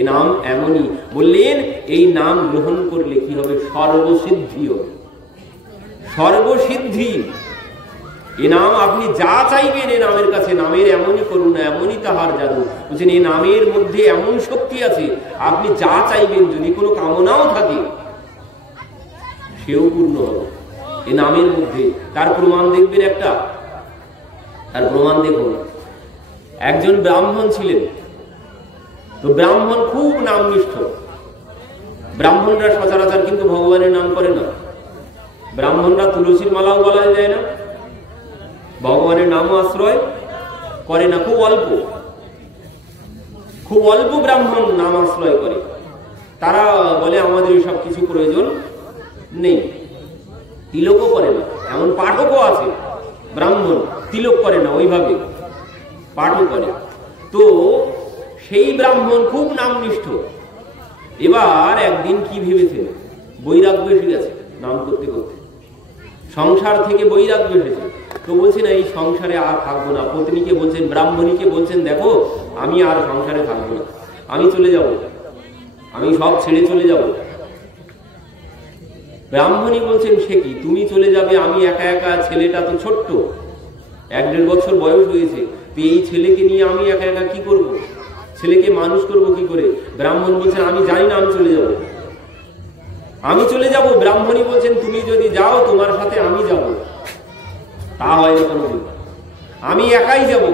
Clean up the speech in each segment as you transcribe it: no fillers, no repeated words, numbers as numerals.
এ নাম এমনই। বললেন এই নাম গ্রহণ করলে কি হবে? সর্বসিদ্ধি হবে, সর্বসিদ্ধি। এ নাম আপনি যা চাইবেন এ নামের কাছে, নামের এমনই করুণা, এমনই তাহার জাদু। বুঝছেন, এই নামের মধ্যে এমন শক্তি আছে, আপনি যা চাইবেন, যদি কোনো কামনাও থাকে সেও পূর্ণ হবে এ নামের মধ্যে। তার প্রমাণ দেখবেন একটা, তার প্রমাণ দেখুন। একজন ব্রাহ্মণ ছিলেন, তো ব্রাহ্মণ খুব নামনিষ্ঠ। ব্রাহ্মণরা সচরাচর কিন্তু ভগবানের নাম করে না। ব্রাহ্মণরা তুলসীর মালাও বলা যায় না, ভগবানের নামও আশ্রয় করে না। খুব অল্প, খুব অল্প ব্রাহ্মণ নাম আশ্রয় করে। তারা বলে আমাদের সব কিছু প্রয়োজন নেই। তিলকও করে না, এমন পাঠকও আছে ব্রাহ্মণ, তিলক করে না, ওইভাবে পাঠও করে। তো সেই ব্রাহ্মণ খুব নামনিষ্ঠ। এবার একদিন কি ভেবেছেন, বৈরাগ্য এসে গেছে নাম করতে করতে, সংসার থেকে বৈরাগ্য এসেছে। তো বলছেন এই সংসারে আর থাকবো না। পত্নীকে বলছেন, ব্রাহ্মণীকে বলছেন, দেখো আমি আর সংসারে থাকবো না, আমি চলে যাব, আমি সব ছেড়ে চলে যাব। ব্রাহ্মণী বলছেন, সে কি, তুমি চলে যাবে? আমি একা একা, ছেলেটা তো ছোট্ট, 1-1.5 বছর বয়স হয়েছে, তো এই ছেলেকে নিয়ে আমি একা একা কি করব? ছেলেকে মানুষ করব কি করে? ব্রাহ্মণ বলছেন, আমি জানি না, আমি চলে যাব, আমি চলে যাব। ব্রাহ্মণী বলছেন, তুমি যদি যাও তোমার সাথে আমি যাব। তা হয় না কোনোদিন, আমি একাই যাব।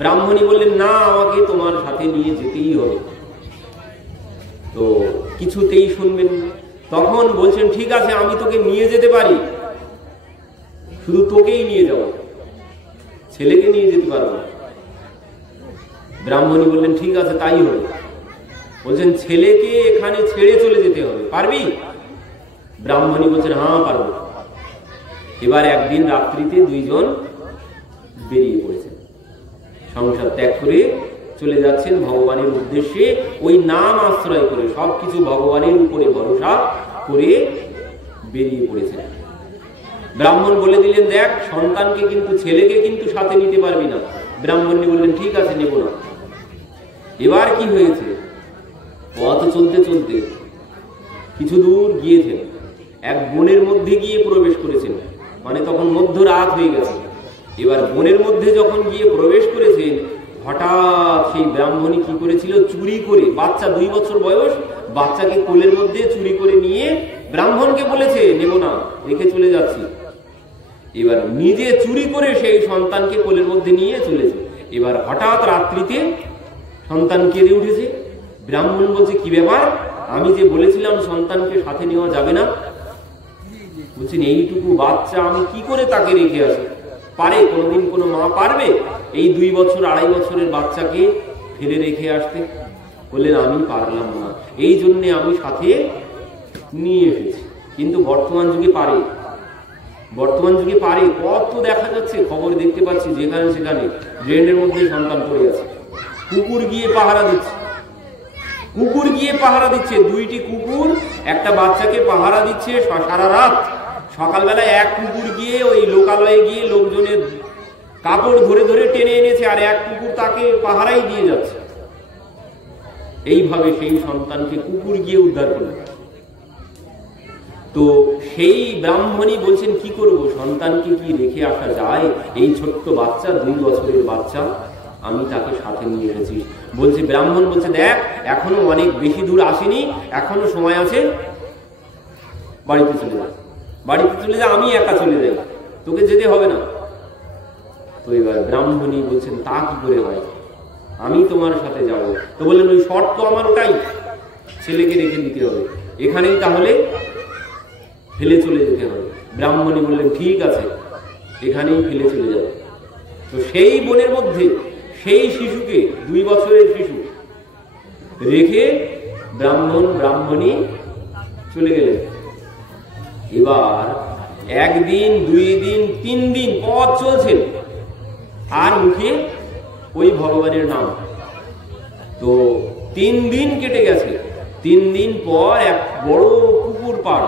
ব্রাহ্মণী বললেন, না, আমাকে তোমার সাথে নিয়ে যেতেই হবে। তো কিছুতেই শুনবেন না। তখন বলছেন, ঠিক আছে, আমি তোকে নিয়ে যেতে পারি, শুধু তোকেই নিয়ে যাব, ছেলেকে নিয়ে যেতে পারবো না। ব্রাহ্মণী বললেন, ঠিক আছে, তাই হবে। বলছেন, ছেলেকে এখানে ছেড়ে চলে যেতে হবে, পারবি? ব্রাহ্মণী বলছেন, হ্যাঁ পারবো। এবার একদিন রাত্রিতে দুইজন বেরিয়ে পড়েছেন, সংসার ত্যাগ করে চলে যাচ্ছেন ভগবানের উদ্দেশ্যে। ওই নাম আশ্রয় করে, সবকিছু ভগবানের উপরে ভরসা করে বেরিয়ে পড়েছেন। ব্রাহ্মণ বলে দিলেন, দেখ, সন্তানকে কিন্তু, ছেলেকে কিন্তু সাথে নিতে পারবি না। ব্রাহ্মণী বললেন, ঠিক আছে, নেব না। এবার কি হয়েছে, পথ চলতে চলতে কিছু দূর গিয়েছেন, এক বনের মধ্যে গিয়ে প্রবেশ করেছেন, মানে তখন মধ্যরাত হয়ে গেছে। এবার বনের মধ্যে যখন গিয়ে প্রবেশ করেছেন, হঠাৎ সেই ব্রাহ্মণী কি করেছিল, চুরি করে, বাচ্চা 2 বছর বয়স, বাচ্চাকে কোলের মধ্যে চুরি করে নিয়ে ব্রাহ্মণকে বলেছে, নেব না, রেখে চলে যাচ্ছি। এবার নিজে চুরি করে সেই সন্তানকে কোলের মধ্যে নিয়ে চলেছে। এবার হঠাৎ রাত্রিতে সন্তান কেঁদে উঠেছে। ব্রাহ্মণ বলছে, কি ব্যাপার, আমি যে বলেছিলাম সন্তানকে সাথে নেওয়া যাবে না। বলছেন, এইটুকু বাচ্চা আমি কি করে তাকে রেখে আসি? পারে কোনোদিন কোনো মা পারবে এই 2 বছর 2.5 বছরের বাচ্চাকে ফেলে রেখে আসতে? বললেন, আমি পারলাম না, এই জন্য আমি সাথে নিয়ে এসেছি। কিন্তু বর্তমান যুগে পারে, বর্তমান যুগে পারে। কত দেখা যাচ্ছে, খবর দেখতে পাচ্ছি, যেখানে সেখানে ড্রেনের মধ্যে সন্তান পড়ে আছে, কুকুর গিয়ে পাহারা দিচ্ছে, কুকুর গিয়ে পাহারা দিচ্ছে। 2টি কুকুর একটা বাচ্চাকে পাহারা দিচ্ছে সারা রাত। সকালবেলা এক কুকুর গিয়ে ওই লোকালয়ে গিয়ে লোকজনের কাপড় ধরে ধরে টেনে এনেছে, আর এক কুকুর তাকে পাহারাই দিয়ে যাচ্ছে। এইভাবে সেই সন্তানকে কুকুর গিয়ে উদ্ধার করল। তো সেই ব্রাহ্মণী বলছেন, কি করব, সন্তানকে কি রেখে আসা যায়? এই ছোট্ট বাচ্চা, 2 বছরের বাচ্চা, আমি তাকে সাথে নিয়ে এসেছি। বলছে, ব্রাহ্মণ বলছে, দেখ, এখনো অনেক বেশি দূর আসেনি, এখনো সময় আছে, বাড়িতে চলে যা, বাড়িতে চলে যা, আমি একা চলে যাই, তোকে যেতে হবে না। তো এবার ব্রাহ্মণী বলছেন, তা কি করে হয়, আমি তোমার সাথে যাব। তো বললেন, ওই শর্ত আমার ওটাই, ছেলেকে রেখে দিতে হবে, এখানেই তাহলে ফেলে চলে যেতে হবে। ব্রাহ্মণী বললেন, ঠিক আছে, এখানেই ফেলে চলে যাবে। তো সেই বনের মধ্যে সেই শিশুকে, 2 বছরের শিশু রেখে ব্রাহ্মণী চলে গেলেন। এবার 1 দিন 2 দিন 3 দিন পথ চলছেন, আর মুখে ওই ভগবানের নাম। তো 3 দিন কেটে গেছে। 3 দিন পর এক বড় পুকুর পাড়,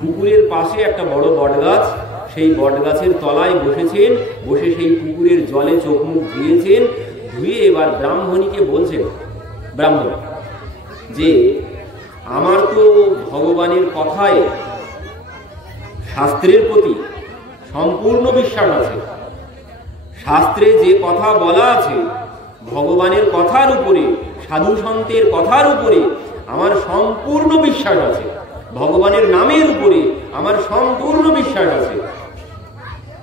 পুকুরের পাশে একটা বড় বটগাছ, সেই বটগাছের তলায় বসেছেন, বসে সেই পুকুরের জলে চোখ মুখ ধুয়েছেন। ধুয়ে এবার ব্রাহ্মণীকে বলছেন, ব্রাহ্মণ যে আমার তো ভগবানের কথায় শাস্ত্রের প্রতি সম্পূর্ণ বিশ্বাস আছে, শাস্ত্রে যে কথা বলা আছে ভগবানের কথার উপরে, সাধু সন্তের কথার উপরে আমার সম্পূর্ণ বিশ্বাস আছে, ভগবানের নামের উপরে আমার সম্পূর্ণ বিশ্বাস আছে।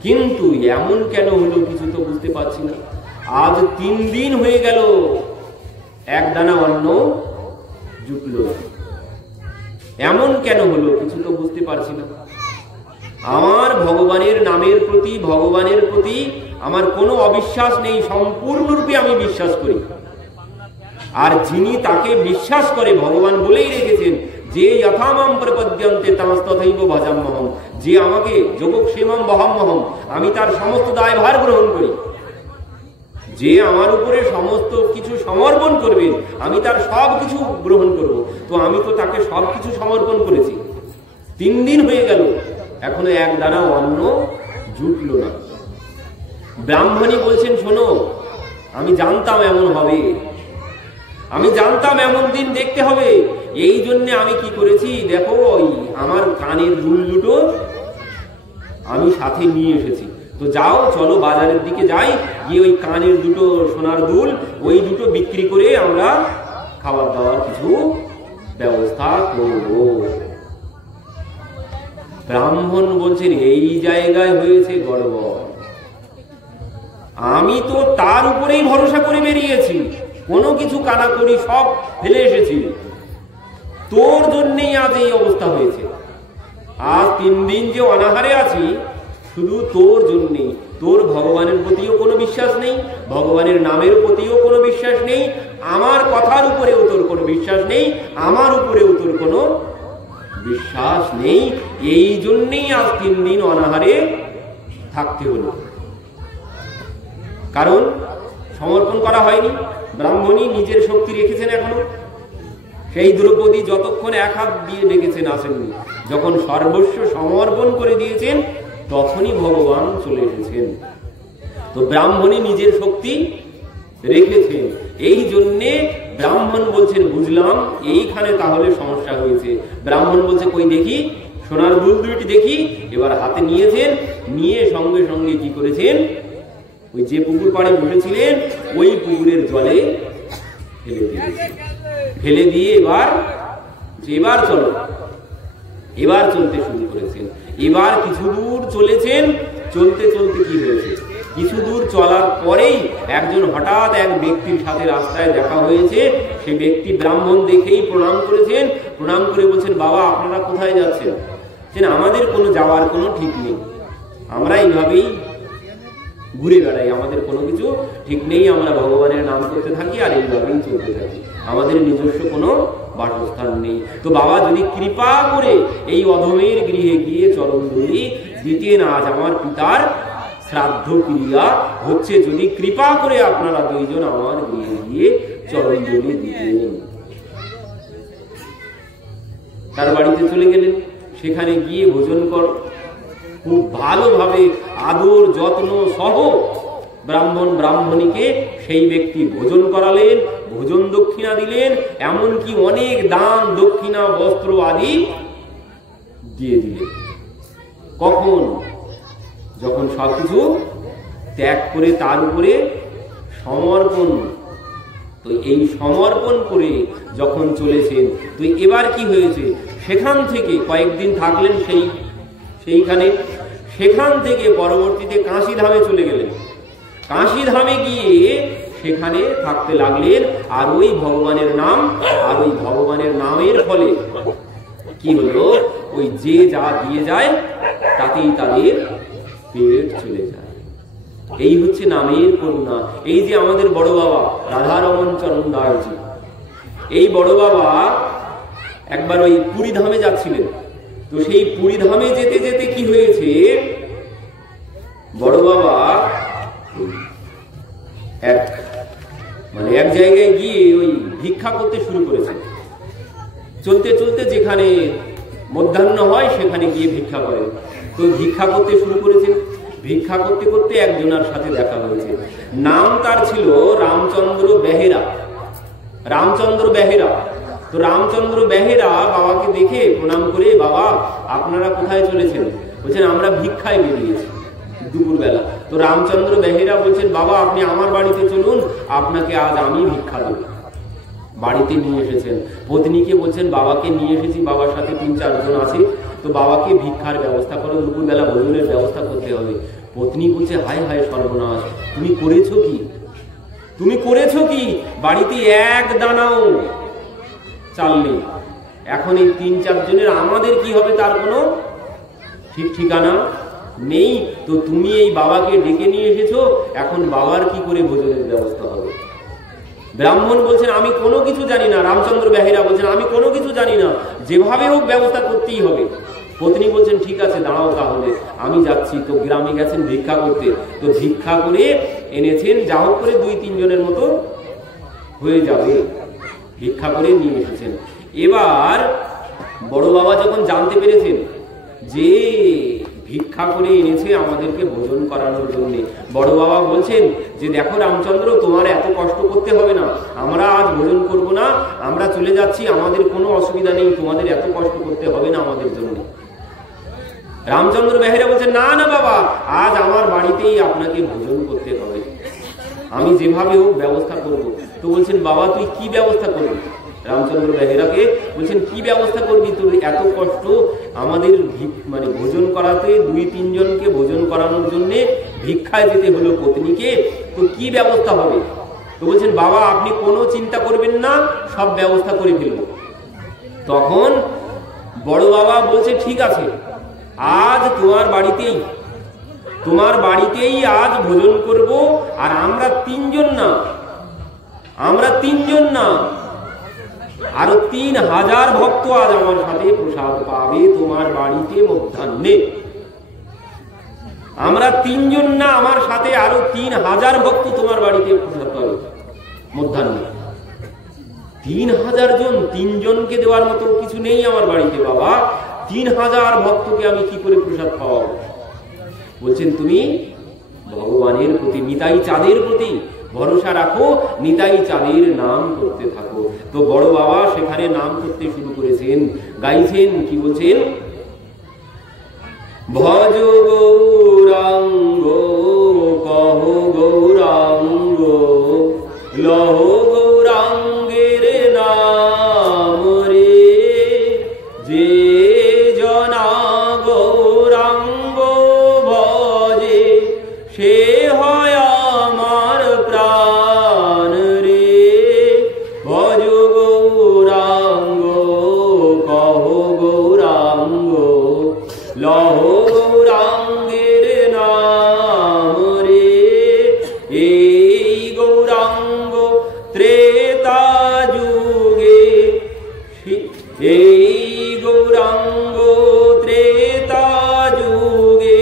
কিন্তু এমন কেন হলো কিছু তো বুঝতে পারছি না। আজ 3 দিন হয়ে গেল এক দানা অন্ন জুটল না। এমন কেন হলো কিছু তো বুঝতে পারছি না। আমার ভগবানের নামের প্রতি, ভগবানের প্রতি আমার কোনো অবিশ্বাস নেই, সম্পূর্ণরূপে আমি বিশ্বাস করি। আর যিনি তাকে বিশ্বাস করে, ভগবান বলেই রেখেছেন যে যথামাম প্রপদ্যন্তে তামস্তথৈব ভজাম্যহম, যে আমাকে যোগক্ষেমম বহাম্যহম, আমি তার সমস্ত দায়ভার গ্রহণ করি। যে আমার উপরে সমস্ত কিছু সমর্পণ করবেন আমি তার সব কিছু গ্রহণ করব। তো আমি তো তাকে সব কিছু সমর্পণ করেছি। 3 দিন হয়ে গেল, এখনো এক দানা অন্ন জুটল না। ব্রাহ্মণী বলছেন, শোনো, আমি জানতাম এমন হবে, আমি জানতাম এমন দিন দেখতে হবে, এই জন্য আমি কি করেছি দেখো, ওই আমার কানের দুল দুটো আমি সাথে নিয়ে এসেছি। তো যাও, চলো বাজারের দিকে যাই, গিয়ে ওই কানের দুটো সোনার দুল, ওই দুটো বিক্রি করে আমরা খাবার দাবার কিছু ব্যবস্থা করব। ব্রাহ্মণ বলছেন, এই জায়গায় হয়েছে গড়বড়। আমি তো তার উপরেই ভরসা করে বেরিয়েছি, কোনো কিছু কানাকড়ি সব ফেলে এসেছি, তোর জন্যই আজ এই অবস্থা হয়েছে। আজ 3 দিন যে অনাহারে আছি শুধু তোর জন্যেই। তোর ভগবানের প্রতিও কোনো বিশ্বাস নেই, ভগবানের নামের প্রতিও কোনো বিশ্বাস নেই, আমার কথার উপরেও তোর কোনো বিশ্বাস নেই, আমার উপরেও তোর কোনো বিশ্বাস নেই। এই জন্যেই আজ 3 দিন অনাহারে থাকতে হলো। কারণ সমর্পণ করা হয়নি। ব্রাহ্মণী নিজের শক্তি রেখেছেন এখনো। সেই দ্রৌপদী যতক্ষণ 1 হাত দিয়ে ডেকেছেন আসেননি, যখন সর্বস্ব সমর্পণ করে দিয়েছেন তখনই ভগবান চলে এসেছেন। তো ব্রাহ্মণী নিজের শক্তি রেখেছেন। এই জন্যে ব্রাহ্মণ বলছেন, বুঝলাম এইখানে তাহলে সমস্যা হয়েছে। ব্রাহ্মণ বলছে, কই দেখি সোনার দুল দুইটি দেখি। এবার হাতে নিয়েছেন, নিয়ে সঙ্গে সঙ্গে কি করেছেন, ওই যে পুকুর পাড়ে বসেছিলেন ওই পুকুরের জলে ফেলে দিয়েছেন। ফেলে দিয়ে এবার চলো, এবার চলতে শুরু করেছেন। এবার কিছু দূর চলেছেন, চলতে চলতে কি হয়েছে, কিছু দূর চলার পরেই একজন হঠাৎ এক ব্যক্তির সাথে রাস্তায় দেখা হয়েছে। সেই ব্যক্তি ব্রাহ্মণ দেখেই প্রণাম করেছেন। প্রণাম করে বলছেন, বাবা আপনারা কোথায় যাচ্ছেন? আমাদের কোনো যাওয়ার কোনো ঠিক নেই, আমরা এইভাবেই ঘুরে বেড়াই, আমাদের কোনো কিছু ঠিক নেই, আমরা ভগবানের নাম করতে থাকি আর এইভাবেই চলতে থাকি, আমাদের নিজস্ব কোনো বাসস্থান নেই। তো বাবা যদি কৃপা করে এই অধমের গৃহে গিয়ে চরণ ধুলি দিতেন, আজ আমার পিতার শ্রাদ্ধ ক্রিয়া হচ্ছে, যদি কৃপা করে আপনারা 2 জন আমার গৃহে গিয়ে চরণ ধুলি দিতেন। তার বাড়িতে চলে গেলেন, সেখানে গিয়ে ভোজন কর, খুব ভালোভাবে আদর যত্ন সহ ব্রাহ্মণ ব্রাহ্মণীকে সেই ব্যক্তি ভোজন করালেন, ভোজন দক্ষিণা দিলেন, এমনকি অনেক দান দক্ষিণা বস্ত্র আদি দিয়ে দিলেন। কখন? যখন সবকিছু ত্যাগ করে তার উপরে সমর্পণ। তো এই সমর্পণ করে যখন চলেছেন, তো এবার কি হয়েছে, সেখান থেকে কয়েকদিন থাকলেন সেইখানে, সেখান থেকে পরবর্তীতে কাশীধামে চলে গেলেন। কাশীধামে গিয়ে সেখানে থাকতে লাগলেন, আর ওই ভগবানের নাম, আর ওই ভগবানের নামের ফলে কি হলো, ওই যে যা দিয়ে যায় তাতেই তাদের পেট চলে যায়। এই হচ্ছে নামের করুণা। এই যে আমাদের বড় বাবা রাধারমণ চরণ দাসজি, এই বড় বাবা একবার ওই পুরী ধামে যাচ্ছিলেন। তো সেই পুরী ধামে যেতে যেতে কি হয়েছে, বড় বাবা এক জায়গায় গিয়ে ওই ভিক্ষা করতে শুরু করেছে। চলতে চলতে যেখানে মধ্যাহ্ন হয় সেখানে গিয়ে ভিক্ষা করেন। তো ভিক্ষা করতে শুরু করেছেন। ভিক্ষা করতে করতে একজনের সাথে দেখা হয়েছে। নাম তার ছিল রামচন্দ্র বেহেরা। রামচন্দ্র বেহেরা। তো তো রামচন্দ্র বেহেরা বাবাকে দেখে প্রণাম করে, বাবা আপনারা কোথায় চলেছেন? বলছেন আমরা ভিক্ষায় বেরিয়েছি দুপুরবেলা। তো রামচন্দ্র বেহেরা বলছেন, বাবা আপনি আমার বাড়িতে চলুন, আপনাকে আজ আমি ভিক্ষা দেব। বাড়িতে নিয়ে এসেছেন, পত্নীকে বলছেন বাবাকে নিয়ে এসেছি, বাবার সাথে 3-4 জন আছে, তো বাবাকে ভিক্ষার ব্যবস্থা করো, দুপুরবেলা ভোজনের ব্যবস্থা করতে হবে। পত্নী বলছে, হায় হায় সর্বনাশ, তুমি করেছো কি? তুমি করেছো কি? বাড়িতে এক দানাও চাল নেই, এখন এই 3-4 জনের আমাদের কি হবে তার কোনো ঠিক ঠিকানা নেই। তো তুমি এই বাবাকে ডেকে নিয়ে এসেছো, এখন বাবার কি করে ভোজনের ব্যবস্থা হবে? ব্রাহ্মণ বলছেন আমি কোনো কিছু জানি না। রামচন্দ্র বেহেরা বলছেন আমি কোনো কিছু জানি না, যেভাবে হোক ব্যবস্থা করতেই হবে। পত্নী বলছেন ঠিক আছে দাঁড়াও তাহলে আমি যাচ্ছি। তো গ্রামে গেছেন ভিক্ষা করতে, তো ভিক্ষা করে এনেছেন, যা হোক করে 2-3 জনের মতো হয়ে যাবে, ভিক্ষা করে নিয়ে এসেছেন। এবার বড় বাবা যখন জানতে পেরেছেন যে ভিক্ষা করে এনেছে আমাদেরকে ভোজন করানোর জন্য, বড় বাবা বলছেন যে দেখো রামচন্দ্র, তোমার এত কষ্ট করতে হবে না, আমরা আজ ভোজন করব না, আমরা চলে যাচ্ছি, আমাদের কোনো অসুবিধা নেই, তোমাদের এত কষ্ট করতে হবে না আমাদের জন্য। রামচন্দ্র বেহেরা বলছেন না না বাবা, আজ আমার বাড়িতেই আপনাকে ভোজন করতে হবে, আমি যেভাবে হোক ব্যবস্থা করব। তো বলছেন বাবা তুই কি ব্যবস্থা করবি? রামচন্দ্র বেহেরাকে বলছেন কি ব্যবস্থা করবি, তোর এত কষ্ট আমাদের মানে ভোজন করাতে, 2-3 জনকে ভোজন করানোর জন্য ভিক্ষায় যেতে হলো পত্নীকে, তো কি ব্যবস্থা হবে? তো বলছেন বাবা আপনি কোনো চিন্তা করবেন না, সব ব্যবস্থা করে ফেলবো। তখন বড় বাবা বলছে ঠিক আছে, আজ তোমার বাড়িতেই আজ ভোজন করব, আর আমরা 3 জন না, আরো 3000 ভক্ত আজ আমার সাথে প্রসাদ পাবে তোমার বাড়িতে মধ্যাহ্নে। আমরা 3 জন না, আমার সাথে আরো 3000 ভক্ত তোমার বাড়িতে প্রসাদ পাবে মধ্যাহ্নে। 3000 জন, 3 জনকে দেওয়ার মতো কিছু নেই আমার বাড়িতে বাবা, 3000 ভক্তকে আমি কি করে প্রসাদ পাওয়াবো? বলছেন তুমি ভগবানের প্রতি, নিতাই চাঁদের প্রতি ভরসা রাখো, নিতাই চাঁদের নাম করতে থাকো। তো বড় বাবা সেখানে নাম করতে শুরু করেছেন, গাইছেন, কি বলছেন? ভজ গৌরাঙ্গ কহ গৌরাঙ্গ লহ গৌরাঙ্গের নাম রে, যে জনা গৌরাঙ্গ ভজে সে হয় আমার প্রাণ রে। ভজ গৌরাঙ্গ কহ গৌরাঙ্গ লহ গৌরাঙ্গের নাম রে, এই গৌরাঙ্গ ত্রেতা যুগে, এই গৌরাঙ্গ ত্রেতা যুগে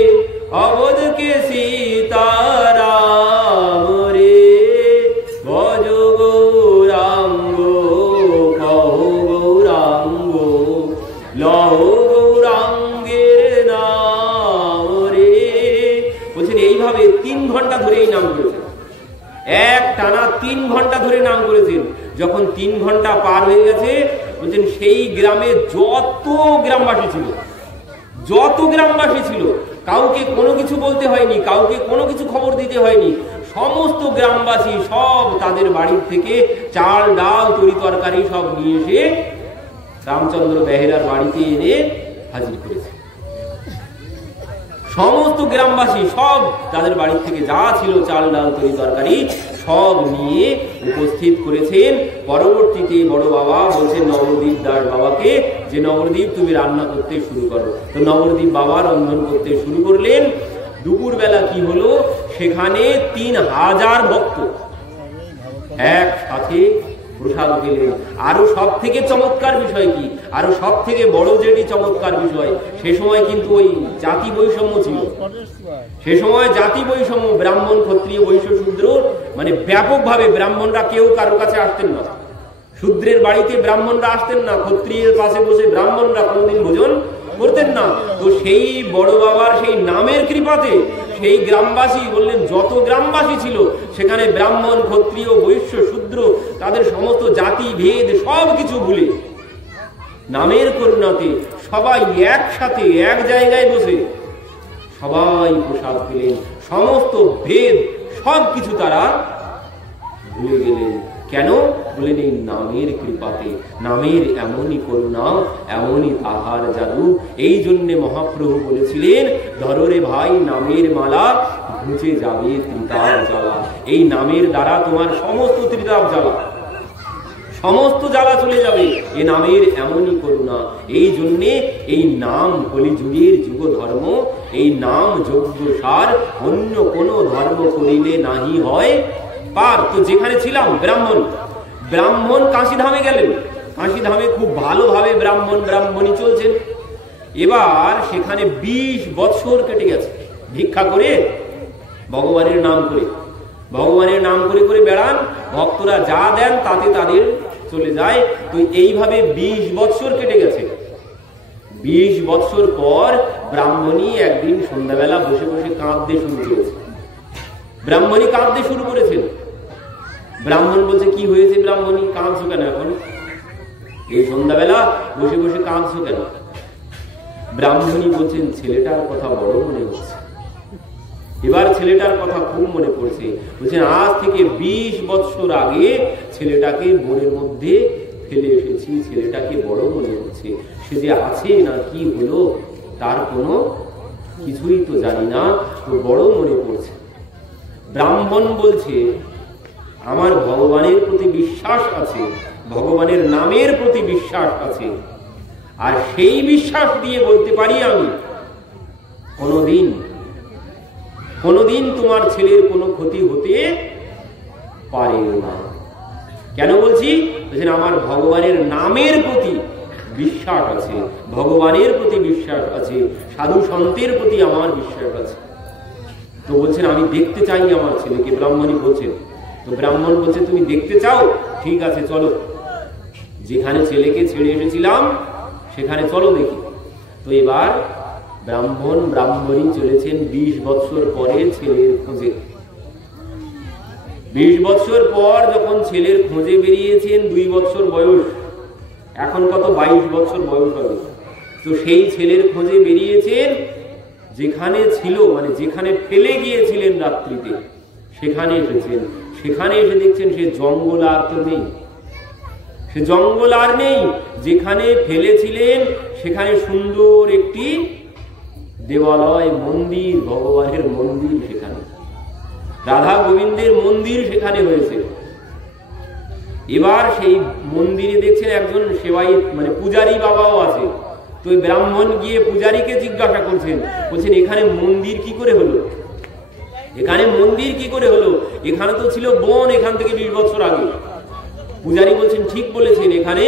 অবধকে সীতারাম রে। ভজ গৌরাঙ্গ কহ গৌরাঙ্গ লহ গৌরাঙ্গের নাম রে। বলছেন এইভাবে 3 ঘন্টা ধরে এই নাম করেছেন, এক টানা 3 ঘন্টা ধরে নাম করেছেন। যখন 3 ঘন্টা পার হয়ে গেছে, বলছেন সেই গ্রামে যত গ্রামবাসী ছিল কাউকে কোনো কিছু বলতে হয়নি, কাউকে কোনো কিছু খবর দিতে হয়নি, সমস্ত গ্রামবাসী সব তাদের বাড়ির থেকে চাল ডাল তরি তরকারি সব নিয়ে এসে রামচন্দ্র বেহেরার বাড়িতে এনে হাজির করেছে। সমস্ত গ্রামবাসী সব তাদের বাড়ির থেকে যা ছিল চাল ডাল তরি তরকারি সব নিয়ে উপস্থিত করেছেন। পরবর্তীতে বড় বাবা বলছেন নবদ্বীপ দাস বাবাকে যে নবদ্বীপ তুমি রান্না করতে শুরু করো। তো নবদ্বীপ বাবা রন্ধন করতে শুরু করলেন। দুপুরবেলা কি হলো, সেখানে 3000 ভক্ত একসাথে প্রসাদ পেলেন। আরো সব থেকে চমৎকার বিষয় কি, আরো সব থেকে বড় যেটি চমৎকার বিষয়, সে সময় কিন্তু ওই জাতি বৈষম্য ছিল। সে সময় জাতি বৈষম্য, ব্রাহ্মণ ক্ষত্রিয় বৈশ্য শূদ্র, মানে ব্যাপকভাবে ব্রাহ্মণরা কেউ কারো কাছে আসতেন না, শূদ্রের বাড়িতে ব্রাহ্মণরা আসতেন না, ক্ষত্রিয়ের পাশে বসে ব্রাহ্মণরা কোনোদিন ভোজন করতেন না। তো সেই বড় বাবার সেই নামের কৃপাতে সেই গ্রামবাসী বললেন, যত গ্রামবাসী ছিল সেখানে ব্রাহ্মণ, ক্ষত্রিয়, বৈশ্য, শূদ্র, তাদের সমস্ত জাতি ভেদ সবকিছু ভুলে নামের করুণাতে সবাই একসাথে এক জায়গায় বসে সবাই প্রসাদ পেলেন। সমস্ত ভেদ সবকিছু তারা ভুলে গেলেন। কেন? বলেন এই নামের কৃপাতে, নামের এমনই করুণা, এমনই তাহার জাদু। এই জন্য মহাপ্রভু বলেছিলেন, ধররে ভাই নামের মালা, ঘুচে যাবে ত্রিতাপ জ্বালা। এই নামের দ্বারা তোমার সমস্ত ত্রিতাপ জ্বালা, সমস্ত জ্বালা চলে যাবে। এ নামের এমনই করুণা। এই জন্যে এই নাম কলিযুগের যুগ ধর্ম, এই নাম যজ্ঞ সার, অন্য কোন ধর্ম করিলে নাহি হয় পার। তো যেখানে ছিলাম ব্রাহ্মণ কাশীধামে গেলেন। কাশীধামে খুব ভালোভাবে ব্রাহ্মণী চলছেন। এবার সেখানে 20 বছর কেটে গেছে ভিক্ষা করে, ভগবানের নাম করে বেড়ান। ভক্তরা যা দেন তাতে তাদের চলে যায়। তো এইভাবে 20 বছর কেটে গেছে। 20 বছর পর ব্রাহ্মণী একদিন সন্ধ্যাবেলা বসে বসে কাঁদতে শুরু করেছে। ব্রাহ্মণী কাঁদতে শুরু করেছেন। ব্রাহ্মণ বলছে, কি হয়েছে ব্রাহ্মণী, কাঁদছো কেন এখন? এই সন্ধ্যাবেলা বসে বসে কাঁদছো কেন? ব্রাহ্মণী বলছেন, ছেলেটার কথা বড় মনে হচ্ছে। এবার ছেলেটার কথা খুব মনে পড়ছে। বলছেন, আজ থেকে 20 বছর আগে ছেলেটাকে বনের মধ্যে ফেলে এসেছি, ছেলেটাকে বড় মনে হচ্ছে। সে যে আছে না কি হলো তার কোনো কিছুই তো জানি না, তো বড় মনে পড়ছে। ব্রাহ্মণ বলছে, আমার ভগবানের প্রতি বিশ্বাস আছে, ভগবানের নামের প্রতি বিশ্বাস আছে, আর সেই বিশ্বাস দিয়ে বলতে পারি আমি কোনদিন তোমার ছেলের কোনো ক্ষতি হতে পারে না। কেন বলছি? আমার ভগবানের নামের প্রতি বিশ্বাস আছে, ভগবানের প্রতি বিশ্বাস আছে, সাধু সন্তের প্রতি আমার বিশ্বাস আছে। তো বলছেন, আমি দেখতে চাই আমার ছেলেকে। ব্রাহ্মণী বলছেন, তো ব্রাহ্মণ বলছে, তুমি দেখতে চাও? ঠিক আছে, চলো, যেখানে ছেলেকে ছেড়ে এসেছিলাম সেখানে চলো দেখি। তো এবার ব্রাহ্মণী চলেছেন 20 বছর পরে ছেলের খোঁজে। 20 বছর পর যখন ছেলের খোঁজে বেরিয়েছেন, 2 বছর বয়স, এখন কত 22 বছর বয়স হবে। তো সেই ছেলের খোঁজে বেরিয়েছেন, যেখানে ছিল মানে যেখানে ফেলে গিয়েছিলেন রাত্রিতে সেখানে এসেছেন। সেখানে এসে দেখছেন সে জঙ্গল আর তো নেই, সে জঙ্গল আর নেই। যেখানে ফেলেছিলেন সেখানে সুন্দর একটি দেবালয়, মন্দির, ভগবানের মন্দির, সেখানে রাধা গোবিন্দের মন্দির সেখানে হয়েছে। এবার সেই মন্দিরে দেখছেন একজন সেবায়িত মানে পূজারী বাবাও আছে। তো ওই ব্রাহ্মণ গিয়ে পূজারীকে জিজ্ঞাসা করছেন, বলছেন, এখানে মন্দির কি করে হলো? এখানে মন্দির কি করে হলো? এখানে তো ছিল বন, এখান থেকে 20 বছর আগে। পূজারী বলছেন, ঠিক বলেছেন, এখানে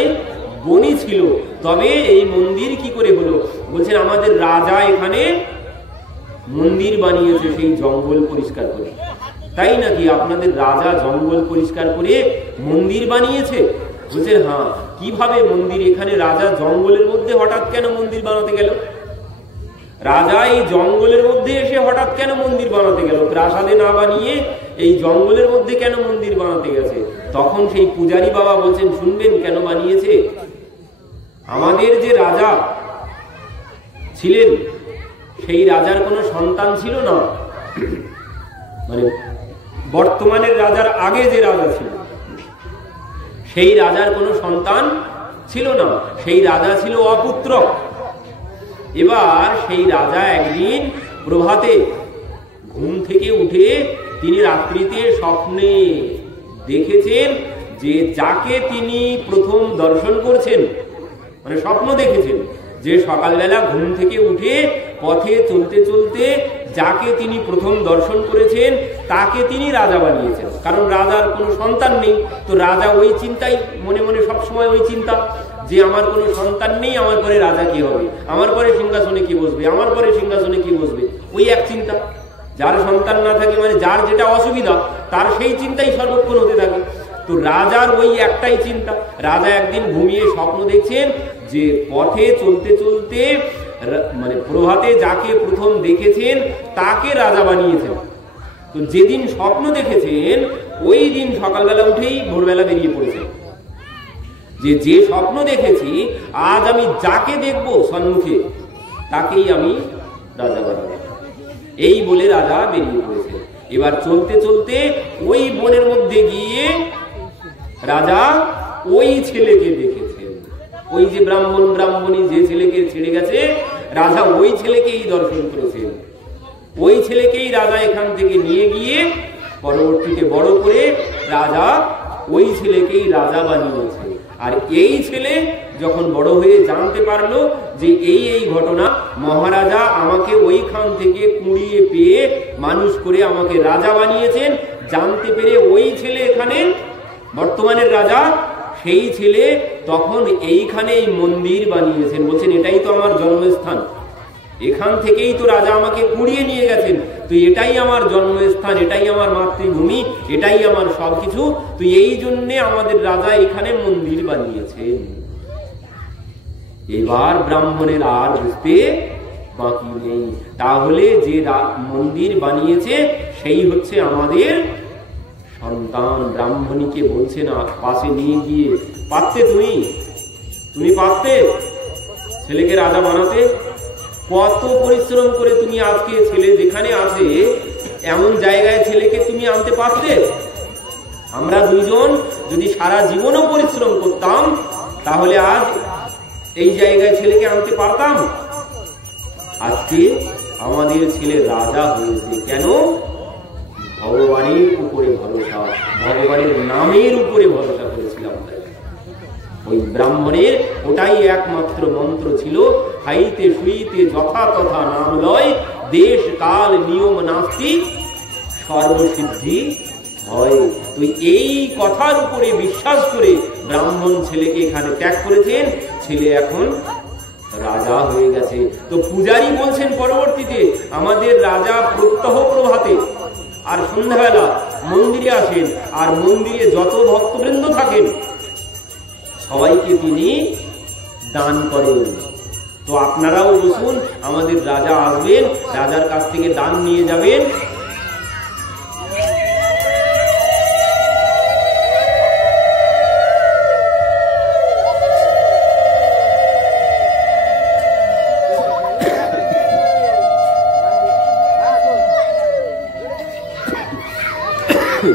বনই ছিল, তবে এই মন্দির কি করে হলো? বলছেন, আমাদের রাজা এখানে মন্দির বানিয়েছে সেই জঙ্গল পরিষ্কার করে। তাই নাকি? আপনাদের রাজা জঙ্গল পরিষ্কার করে মন্দির বানিয়েছে? বলছেন, হ্যাঁ। কিভাবে মন্দির? এখানে রাজা জঙ্গলের মধ্যে হঠাৎ কেন মন্দির বানাতে গেল? রাজা এই জঙ্গলের মধ্যে এসে হঠাৎ কেন মন্দির বানাতে গেল? প্রাসাদে না বানিয়ে এই জঙ্গলের মধ্যে কেন মন্দির বানাতে গেছে? তখন সেই পূজারী বাবা বলছেন, শুনবেন কেন বানিয়েছে? আমাদের যে রাজা ছিলেন সেই রাজার কোনো সন্তান ছিল না, মানে বর্তমানের রাজার আগে যে রাজা ছিল সেই রাজার কোনো সন্তান ছিল না, সেই রাজা ছিল অপুত্রক। এবার সেই রাজা একদিন প্রভাতে ঘুম থেকে উঠে তিনি রাত্রিতে স্বপ্নে দেখেছেন যে যাকে তিনি প্রথম দর্শন করছেন, মানে স্বপ্ন দেখেছেন যে সকালবেলা ঘুম থেকে উঠে পথে চলতে চলতে যাকে তিনি প্রথম দর্শন করেছেন তাকে তিনি রাজা বানিয়েছেন। কারণ রাজার কোনো সন্তান নেই, তো রাজা ওই চিন্তাই মনে মনে সবসময় ওই চিন্তা যে আমার কোনো সন্তান নেই, আমার পরে রাজা কি হবে, আমার পরে সিংহাসনে কি বসবে, আমার পরে সিংহাসনে কি বসবে, ওই এক চিন্তা। যার সন্তান না থাকে মানে যার যেটা অসুবিধা তার সেই চিন্তাই সর্বক্ষণ হতে থাকে। তো রাজার ওই একটাই চিন্তা। রাজা একদিন ঘুমিয়ে স্বপ্ন দেখছেন যে পথে চলতে চলতে মানে প্রভাতে যাকে প্রথম দেখেছেন তাকে রাজা বানিয়েছেন। তো যেদিন স্বপ্ন দেখেছেন ওই দিন সকালবেলা উঠেই ভোরবেলা বেরিয়ে পড়েছেন যে স্বপ্ন দেখেছি আজ আমি যাকে দেখবো সম্মুখে তাকেই আমি রাজা বানাবো, এই বলে রাজা বেরিয়ে পড়েছেন। এবার চলতে চলতে ওই বনের মধ্যে গিয়ে রাজা ওই ছেলেকে দেখেছেন, ওই যে ব্রাহ্মণ ব্রাহ্মণী যে ছেলেকে ছেড়ে গেছে রাজা ওই ছেলেকেই দর্শন করেছেন। ওই ছেলেকেই রাজা এখান থেকে নিয়ে গিয়ে পরবর্তীতে বড় করে রাজা ওই ছেলেকেই রাজা বানিয়েছে। আর এই ছেলে যখন বড় হয়ে জানতে পারলো যে এই ঘটনা, মহারাজা আমাকে ওইখান থেকে কুড়িয়ে পেয়ে মানুষ করে আমাকে রাজা বানিয়েছেন, জানতে পেরে ওই ছেলে এখানে বর্তমানের রাজা, সেই ছেলে তখন এইখানেই মন্দির বানিয়েছেন। বলছেন এটাই তো আমার জন্মস্থান, এখান থেকেই তো রাজা আমাকে কুড়িয়ে নিয়ে গেছেন, তো এটাই আমার জন্মস্থান, এটাই আমার মাতৃভূমি, এটাই আমার সবকিছু, তো এই জন্য আমাদের রাজা এখানে মন্দির বানিয়েছেন। এবার ব্রাহ্মণের আর বুঝতে বাকি নেই, তাহলে যে মন্দির বানিয়েছে সেই হচ্ছে আমাদের সন্তান। ব্রাহ্মণীকে বলছে না পাশে নিয়ে গিয়ে, পারতে তুমি পারতে ছেলেকে রাজা বানাতে? কত পরিশ্রম করে তুমি আজকে ছেলে যেখানে আছে এমন জায়গায় ছেলেকে তুমি আনতে পারতে? আমরা দুইজন যদি সারা জীবনও পরিশ্রম করতাম তাহলে আজ এই জায়গায় ছেলেকে আনতে পারতাম? আজকে আমাদের ছেলে রাজা হয়েছে কেন? ভগবানের উপরে ভরসা, ভগবানের নামের উপরে ভরসা করেছিলাম। ওই ব্রাহ্মণের ওটাই একমাত্র মন্ত্র ছিল, খাইতে শুইতে যথা তথা নাম লয়, দেশ কাল নিয়ম নাস্তি সর্বসিদ্ধি হয়। তো এই কথার উপরে বিশ্বাস করে ব্রাহ্মণ ছেলেকে এখানে ত্যাগ করেছেন, ছেলে এখন রাজা হয়ে গেছে। তো পূজারী বলছেন পরবর্তীতে আমাদের রাজা প্রত্যহ প্রভাতে আর সন্ধ্যাবেলা মন্দিরে আসেন, আর মন্দিরে যত ভক্তবৃন্দ থাকেন সবাইকে তিনি দান করেন। তো আপনারাও বসুন, আমাদের রাজা আসবেন, রাজার কাছ থেকে দান নিয়ে যাবেন।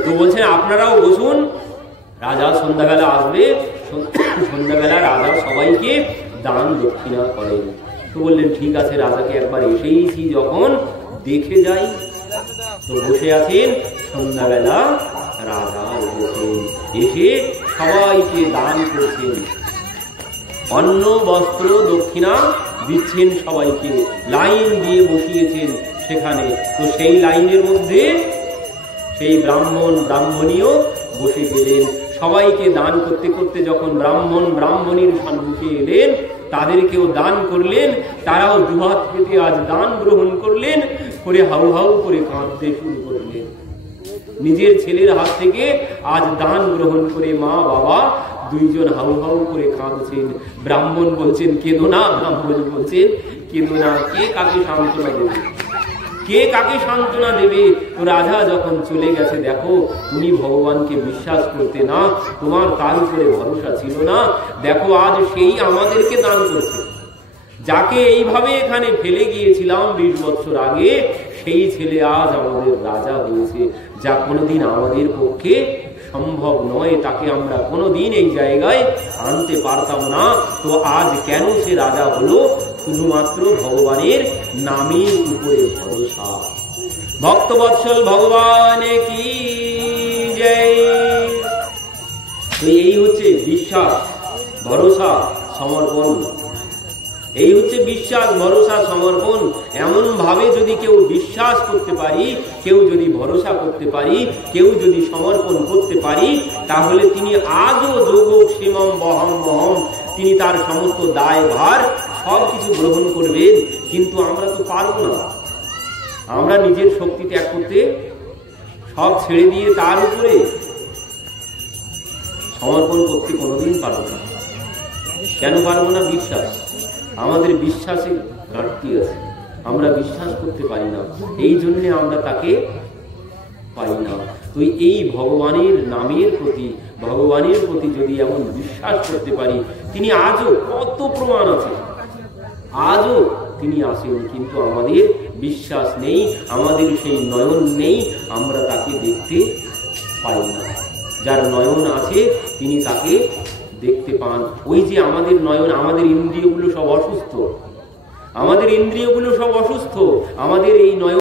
তো বলছেন আপনারাও বসুন, রাজা সন্ধ্যাবেলা আসবে, সন্ধ্যাবেলা রাজা সবাইকে দান দক্ষিণা করেন। তো বললেন ঠিক আছে, রাজাকে একবার এসেইছি যখন দেখে যাই। তো বসে আছেন, সন্ধ্যাবেলা রাজা এসেছেন, এসে সবাইকে দান করছেন, অন্ন বস্ত্র দক্ষিণা দিচ্ছেন সবাইকে, লাইন দিয়ে বসিয়েছেন সেখানে। তো সেই লাইনের মধ্যে সেই ব্রাহ্মণ ব্রাহ্মণীও বসে গেলেন। সবাইকে দান করতে করতে যখন ব্রাহ্মণ ব্রাহ্মণীর সম্মুখে এলেন, তাদেরকেও দান করলেন, তারাও দুহাত পেতে আজ দান গ্রহণ করলেন, করে হাউ হাউ করে কাঁদতে শুরু করলেন। নিজের ছেলের হাত থেকে আজ দান গ্রহণ করে মা বাবা দুইজন হাউ হাউ করে কাঁদছেন। ব্রাহ্মণ বলছেন কেঁদো না, ব্রাহ্মণ বলছেন কেঁদো না, কে কাকে সান্ত্বনা দেবে, কে কাকে সান্ত্বনা দেবে? তো রাজা যখন চলে গেছে, দেখো তুমি ভগবানকে বিশ্বাস করতে না, তোমার তার উপরে ভরসা ছিল না, দেখো আজ সেই আমাদেরকে দান করছে। যাকে এইভাবে এখানে ফেলে গিয়েছিলাম 20 বছর আগে, সেই ছেলে আজ আমাদের রাজা হয়েছে, যা কোনোদিন আমাদের পক্ষে সম্ভব নয়, তাকে আমরা কোনোদিন এই জায়গায় আনতে পারতাম না। তো আজ কেন সে রাজা হলো? শুধুমাত্র ভগবানের নামের উপরে ভরসা। ভক্তবৎসল ভগবান কি জয়। তো এই হচ্ছে বিশ্বাস, ভরসা, সমর্পণ। এই হচ্ছে বিশ্বাস, ভরসা, সমর্পণ। এমন ভাবে যদি কেউ বিশ্বাস করতে পারি, কেউ যদি ভরসা করতে পারি, কেউ যদি সমর্পণ করতে পারি, তাহলে তিনি আজও যোগ সীমম বহম মহম, তিনি তার সমস্ত দায় ভার সবকিছু গ্রহণ করবেন। কিন্তু আমরা তো পারব না, আমরা নিজের শক্তি ত্যাগ করতে সব ছেড়ে দিয়ে তার উপরে সমর্পণ করতে কোনোদিন পারব না। কেন পারবো না? বিশ্বাস। আমাদের বিশ্বাসে ঘাটতি আছে, আমরা বিশ্বাস করতে পারি না, এই জন্য আমরা তাকে পাই না। তো এই ভগবানের নামের প্রতি, ভগবানের প্রতি যদি এমন বিশ্বাস করতে পারি, তিনি আজও কত প্রমাণ আছে, আজও তিনি আসেন, কিন্তু আমাদের বিশ্বাস নেই, আমাদের সেই নয়ন নেই, আমরা তাকে দেখতে পাই না। যার নয়ন আছে তিনি তাকে দেখতে পান। ওই যে আমাদের নয়ন, আমাদের ইন্দ্রিয়গুলো সব অসুস্থ, আমাদের ইন্দ্রিয়গুলো সব অসুস্থ, আমাদের এই নয়ন